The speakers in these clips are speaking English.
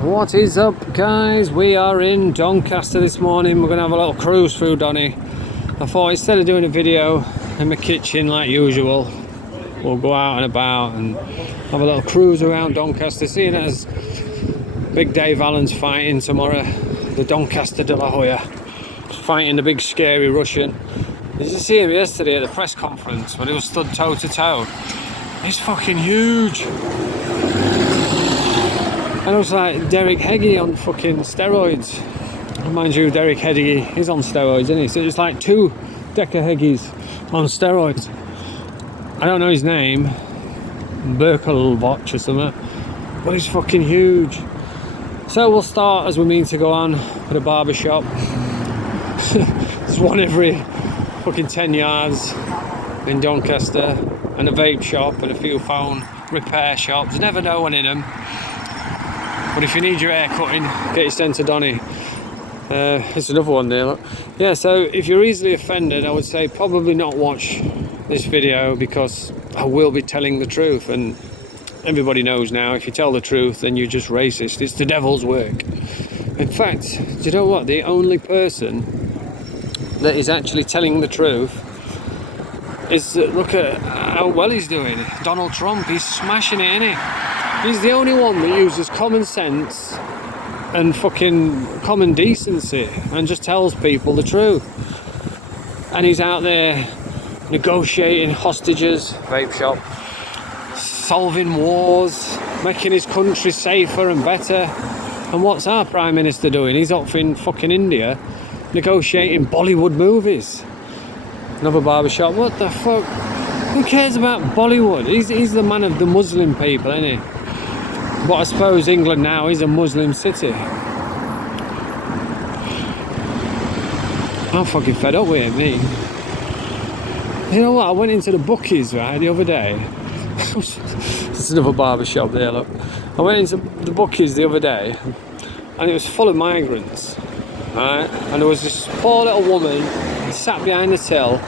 What is up, guys? We are in Doncaster this morning. We're going to have a little cruise through Donny. I thought instead of doing a video in my kitchen like usual, we'll go out and about and have a little cruise around Doncaster, seeing as Big Dave Allen's fighting tomorrow, the Doncaster de la Hoya, fighting the big scary Russian. Did you see him yesterday at the press conference when he was stood toe to toe? He's fucking huge. And it was like Derek Heggie on fucking steroids. Mind you, Derek Heggie is on steroids, isn't he? So it's like two Decker Heggies on steroids. I don't know his name, Berkelbotch or something, but he's fucking huge. So we'll start, as we mean to go on, at a barber shop. There's one every fucking 10 yards in Doncaster, and a vape shop and a few phone repair shops. Never know one in them. But if you need your hair cutting, get your sent to Donny. It's another one there, look. Yeah, so if you're easily offended, I would say probably not watch this video, because I will be telling the truth, and everybody knows now, if you tell the truth, then you're just racist. It's the devil's work. In fact, do you know what? The only person that is actually telling the truth is, look at how well he's doing. Donald Trump, he's smashing it, isn't he? He's the only one that uses common sense and fucking common decency and just tells people the truth. And he's out there negotiating hostages, vape shop, solving wars, making his country safer and better. And what's our Prime Minister doing? He's off in fucking India negotiating Bollywood movies. Another barbershop. What the fuck? Who cares about Bollywood? He's the man of the Muslim people, isn't he? But I suppose England now is a Muslim city. I'm fucking fed up with it, me. You know what? I went into the bookies, right, the other day. There's another barber shop there, look. I went into the bookies the other day, and it was full of migrants, right? And there was this poor little woman sat behind the till.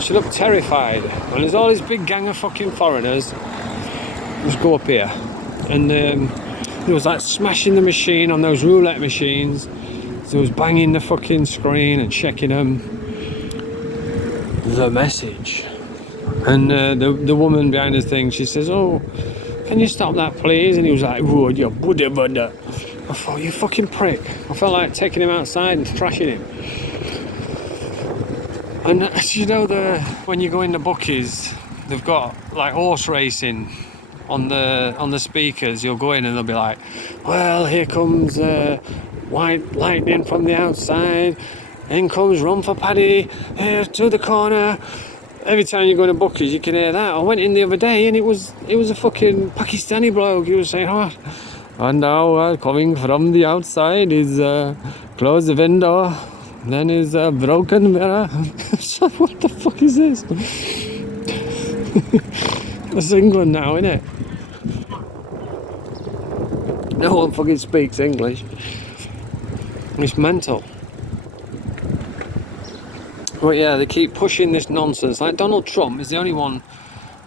She looked terrified. And there's all this big gang of fucking foreigners. Let's go up here. And it was like smashing the machine on those roulette machines. So it was banging the fucking screen and checking them. The message. And the woman behind the thing, she says, "Oh, can you stop that, please?" And he was like, "Whoa, you Buddha Buddha." I thought, you fucking prick. I felt like taking him outside and thrashing him. And you know, when you go in the bookies, they've got like horse racing on the speakers. You'll go in and they'll be like, "Well, here comes white lightning from the outside. In comes Run for Paddy to the corner." Every time you go in the bookies, you can hear that. I went in the other day and it was a fucking Pakistani bloke. He was saying, "Oh, and now coming from the outside is close the window. Then is a broken mirror." So what the fuck is this? It's England now, isn't it? No one fucking speaks English. It's mental. But yeah, they keep pushing this nonsense. Like Donald Trump is the only one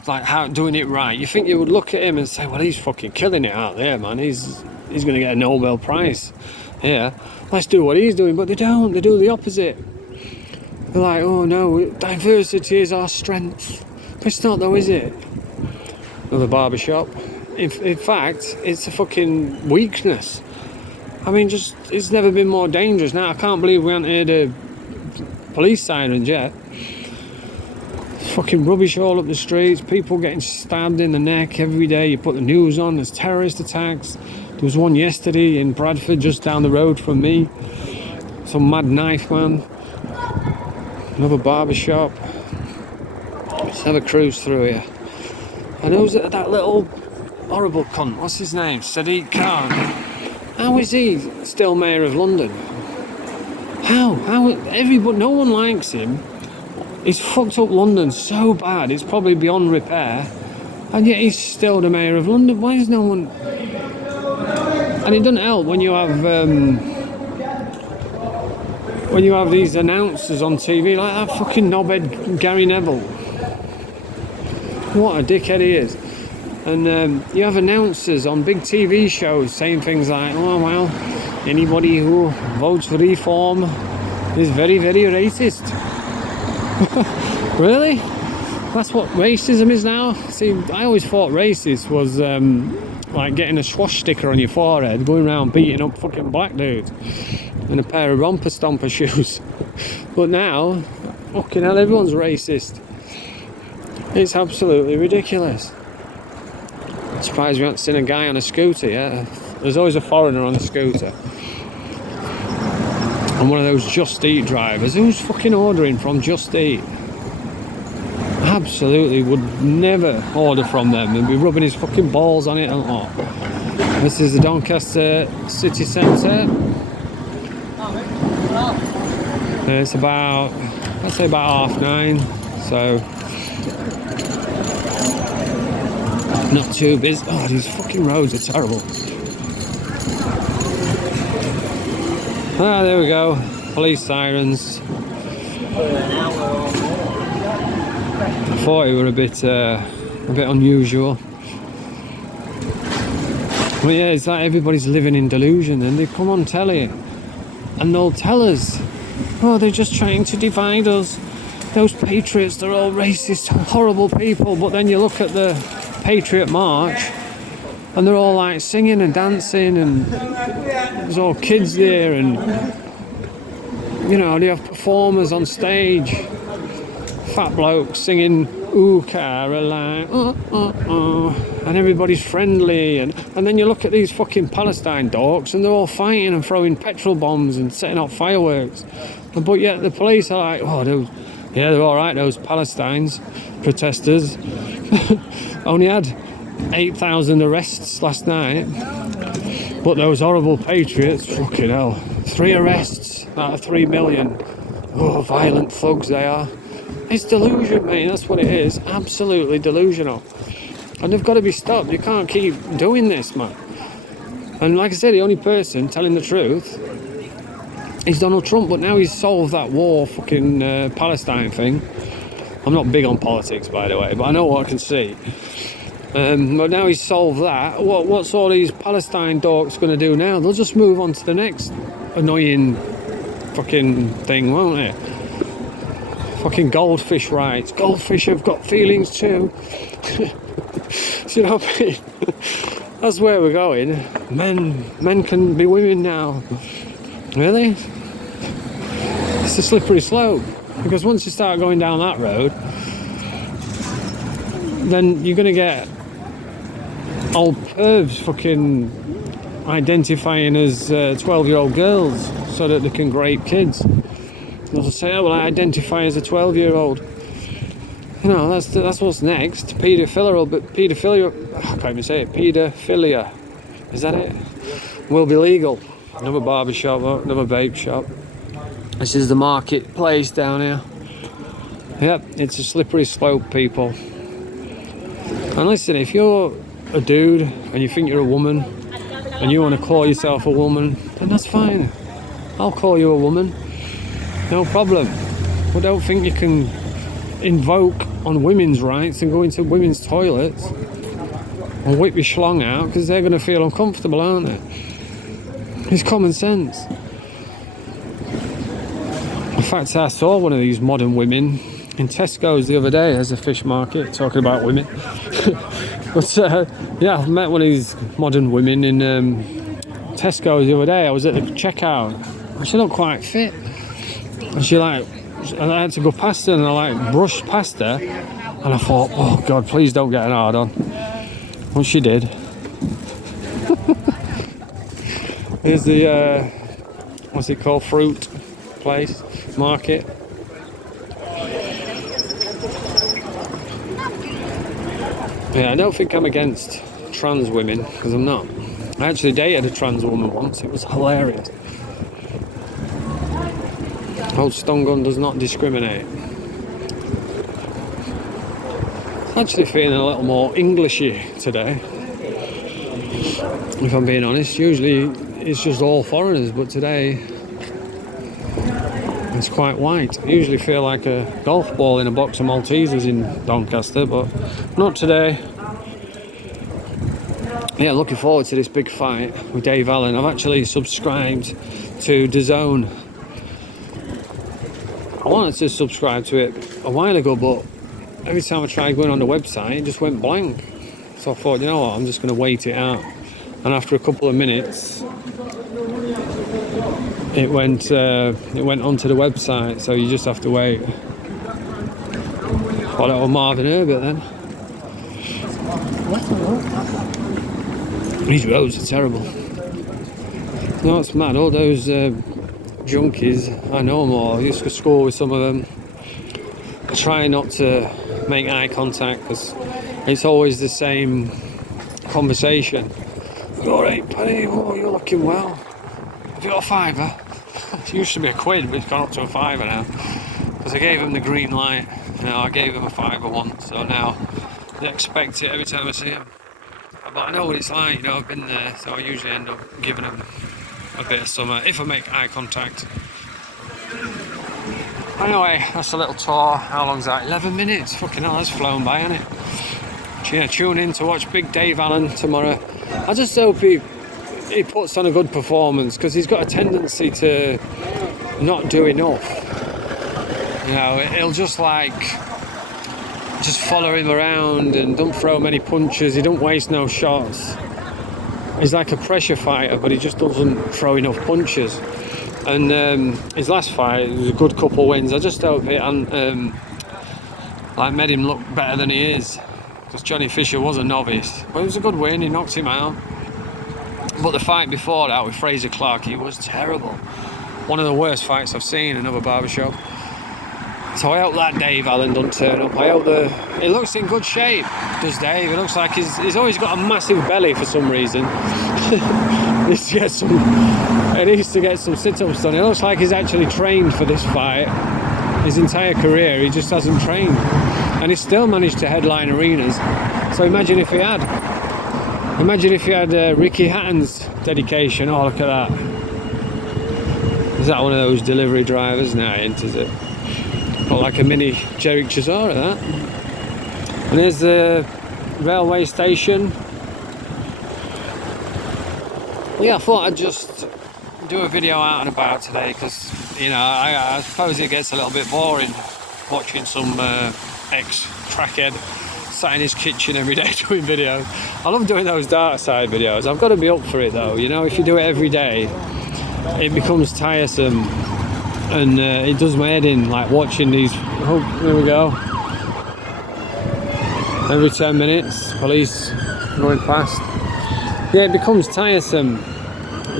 like doing it right. You think you would look at him and say, "Well, he's fucking killing it out there, man. He's going to get a Nobel Prize. Yeah, let's do what he's doing." But they don't. They do the opposite. They're like, "Oh no, diversity is our strength." It's not though, is it? Another barbershop. In fact, it's a fucking weakness. I mean, just it's never been more dangerous. Now I can't believe we haven't heard a police sirens yet. Fucking rubbish all up the streets. People getting stabbed in the neck every day. You put the news on. There's terrorist attacks. There was one yesterday in Bradford, just down the road from me. Some mad knife man. Another barber shop. Let's have a cruise through here. And who's that little horrible cunt? What's his name? Sadiq Khan. How is he still mayor of London? How? Everybody, no one likes him. He's fucked up London so bad, it's probably beyond repair. And yet he's still the mayor of London. Why is no one... And it doesn't help when you have these announcers on TV like that fucking knobhead Gary Neville. What a dickhead he is. And you have announcers on big TV shows saying things like, oh well, anybody who votes for reform is very, very racist. Really? That's what racism is now? See, I always thought racist was like getting a swash sticker on your forehead, going around beating up fucking black dudes in a pair of romper stomper shoes. But now, fucking hell, everyone's racist. It's absolutely ridiculous. I'm surprised we haven't seen a guy on a scooter yet. There's always a foreigner on a scooter. And one of those Just Eat drivers. Who's fucking ordering from Just Eat? Absolutely would never order from them and be rubbing his fucking balls on it and all. This is the Doncaster city centre. It's about, I'd say about 9:30, so not too busy. Oh, these fucking roads are terrible. Ah, there we go. Police sirens. I thought it were a bit unusual. But yeah, it's like everybody's living in delusion, and they come on telly and they'll tell us, oh, they're just trying to divide us. Those patriots, they're all racist, horrible people. But then you look at the Patriot March and they're all like singing and dancing, and there's all kids there, and you know, they have performers on stage, fat blokes singing "Ooh Caroline," and everybody's friendly, and then you look at these fucking Palestine dorks and they're all fighting and throwing petrol bombs and setting off fireworks, but yet the police are like, oh, they're all right, those Palestinians protesters. Only had 8,000 arrests last night, but those horrible patriots, fucking hell, 3 arrests out of 3 million. Oh, violent thugs they are. It's delusion, mate, that's what it is. Absolutely delusional. And they've got to be stopped. You can't keep doing this, man. And like I said, the only person telling the truth is Donald Trump, but now he's solved that war fucking Palestine thing. I'm not big on politics, by the way, but I know what I can see. But now he's solved that. What's all these Palestine dorks going to do now? They'll just move on to the next annoying fucking thing, won't they? Fucking goldfish rights. Goldfish have got feelings too. Do you know what I mean? That's where we're going. Men can be women now. Really? It's a slippery slope. Because once you start going down that road, then you're going to get old pervs fucking identifying as 12-year-old girls so that they can grape kids. They'll say, oh, well, I identify as a 12-year-old. You know, that's what's next. Paedophilia, I can't even say it. Paedophilia, is that it? Will be legal. Another barber shop, another vape shop. This is the marketplace down here. Yep, it's a slippery slope, people. And listen, if you're a dude and you think you're a woman and you want to call yourself a woman, then that's fine. I'll call you a woman. No problem. But don't think you can invoke on women's rights and go into women's toilets and whip your schlong out, because they're going to feel uncomfortable, aren't they? It's common sense. In fact, I saw one of these modern women in Tesco's the other day as a fish market, talking about women. But yeah, I've met one of these modern women in Tesco's the other day. I was at the checkout and she looked quite fit. And I had to go past her and I brushed past her, and I thought, oh God, please don't get an hard on. Well, she did. Here's the, what's it called, fruit place, market. Yeah, I don't think I'm against trans women, because I'm not. I actually dated a trans woman once, it was hilarious. Old Stun Gun does not discriminate. Actually feeling a little more Englishy today, if I'm being honest. Usually it's just all foreigners, but today it's quite white. I usually feel like a golf ball in a box of Maltesers in Doncaster, but not today. yeah, looking forward to this big fight with Dave Allen. I've actually subscribed to DAZN. I wanted to subscribe to it a while ago, but every time I tried going on the website, it just went blank. So I thought, you know what, I'm just going to wait it out. And after a couple of minutes, it went onto the website. So you just have to wait. Oh, that was Marvin Herbert then. These roads are terrible. No, it's mad. All those junkies, I know them all. I used to school with some of them. I try not to make eye contact because it's always the same conversation. All right, buddy, oh, you're looking well. Have you got a fiver? It used to be a quid, but it's gone up to a fiver now. Because I gave him the green light. I gave him a fiver once, so now they expect it every time I see him. But I know what it's like, I've been there, so I usually end up giving them a bit of summer if I make eye contact. Anyway, that's a little tour. How long's that? 11 minutes? Fucking hell, that's flown by, hasn't it? Yeah, tune in to watch Big Dave Allen tomorrow. I just hope he puts on a good performance, because he's got a tendency to not do enough. He'll just follow him around and don't throw many punches. He don't waste no shots. He's like a pressure fighter, but he just doesn't throw enough punches. And his last fight, it was a good couple wins. I just hope it made him look better than he is, because Johnny Fisher was a novice, but it was a good win. He knocked him out. But the fight before that with Fraser Clark, he was terrible. One of the worst fights I've seen in another barbershop. So I hope that Dave Allen doesn't turn up. I hope he looks in good shape, does Dave. It looks like he's always got a massive belly for some reason. He needs to get some sit-ups done. It looks like he's actually trained for this fight. His entire career, he just hasn't trained. And he's still managed to headline arenas. So imagine if he had. Imagine if he had Ricky Hatton's dedication. Oh, look at that. Is that one of those delivery drivers? No, it ain't, is it? Got like a mini Jerick Chisora, that. And there's the railway station. Yeah, I thought I'd just do a video out and about today, because I suppose it gets a little bit boring watching some ex-crackhead sat in his kitchen every day doing videos. I love doing those dark side videos. I've got to be up for it though. If you do it every day, it becomes tiresome. And it does my head in, like watching these. Oh, there we go. Every 10 minutes, police going past. Yeah, it becomes tiresome.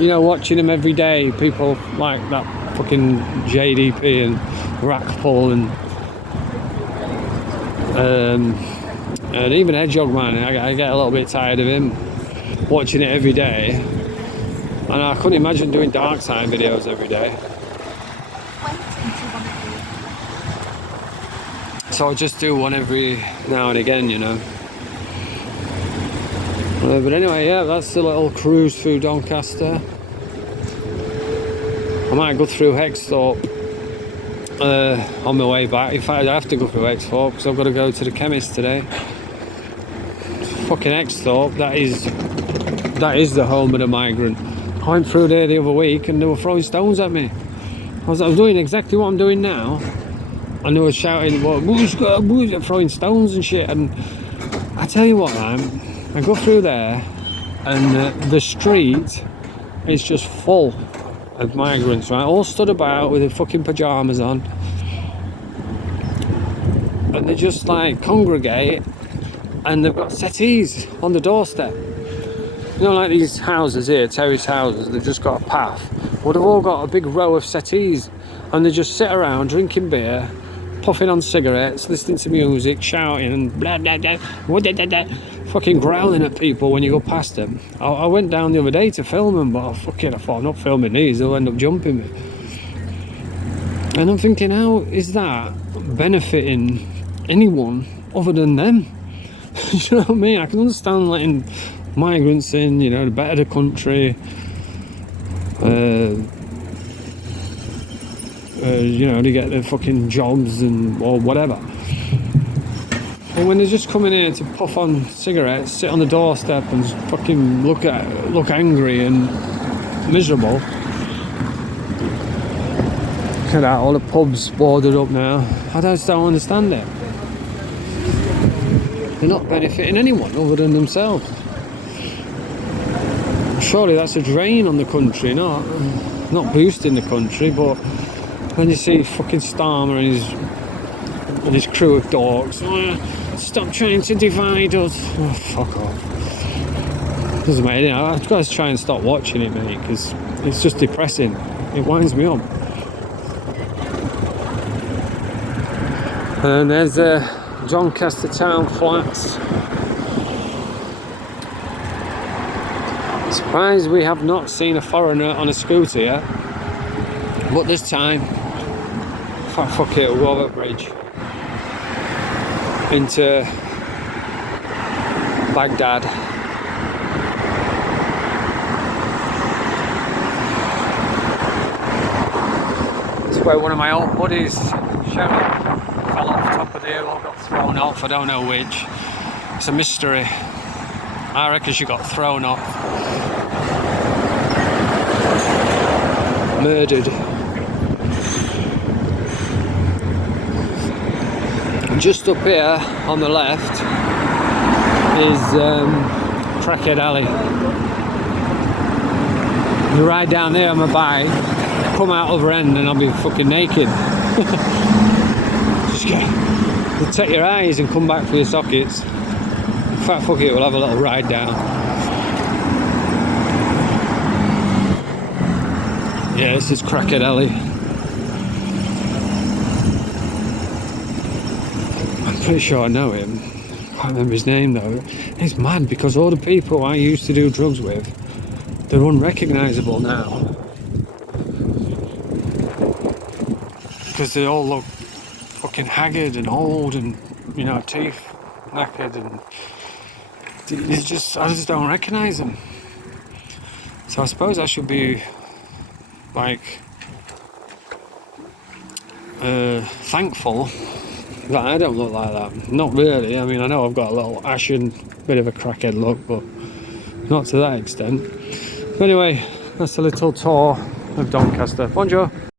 Watching them every day. People like that fucking JDP and Rackpull and even Hedgehog Man. I get a little bit tired of him watching it every day. And I couldn't imagine doing dark side videos every day. So I just do one every now and again, But anyway, yeah, that's the little cruise through Doncaster. I might go through Hexthorpe on my way back. In fact, I have to go through Hexthorpe because I've got to go to the chemist today. Fucking Hexthorpe, that is the home of the migrant. I went through there the other week and they were throwing stones at me. I was doing exactly what I'm doing now. And they were shouting, well, throwing stones and shit. And I tell you what, man, I go through there and the street is just full of migrants, right? All stood about with their fucking pyjamas on. And they just congregate and they've got settees on the doorstep. Like these houses here, terrace houses, they've just got a path. Well, they've all got a big row of settees and they just sit around drinking beer, puffing on cigarettes, listening to music, shouting and blah blah blah, fucking growling at people when you go past them. I went down the other day to film them, but I thought I'm not filming these, they'll end up jumping me. And I'm thinking, how is that benefiting anyone other than them? You know what I mean? I can understand letting migrants in, the better the country, to get their fucking jobs or whatever. But when they're just coming in to puff on cigarettes, sit on the doorstep and fucking look angry and miserable. Look at that, all the pubs boarded up now. I just don't understand it. They're not benefiting anyone other than themselves. Surely that's a drain on the country, not boosting the country. But when you see fucking Starmer and his crew of dogs, stop trying to divide us. Oh, fuck off. Doesn't matter, you know, I've got to try and stop watching it, mate, because it's just depressing. It winds me up. And there's Doncaster town flats. Surprised we have not seen a foreigner on a scooter yet. But this time, fuck it, we'll go over the bridge into Baghdad. It's where one of my old buddies, Sherry, fell off the top of the hill or got thrown off. I don't know which. It's a mystery. I reckon she got thrown off. Murdered. Just up here on the left is Crackhead Alley. You ride down there on my bike, come out other end and I'll be fucking naked. Just take your eyes and come back for your sockets. In fact, fuck it, we'll have a little ride down. Yeah, this is Crackhead Alley. I'm pretty sure I know him. I can't remember his name though. It's mad because all the people I used to do drugs with, they're unrecognisable now. Because they all look fucking haggard and old and, you know, teeth knackered, and I just don't recognise them. So I suppose I should be like thankful that I don't look like that. Not really. I mean, I know I've got a little ashen bit of a crackhead look, but not to that extent. But anyway, that's a little tour of Doncaster. Bonjour.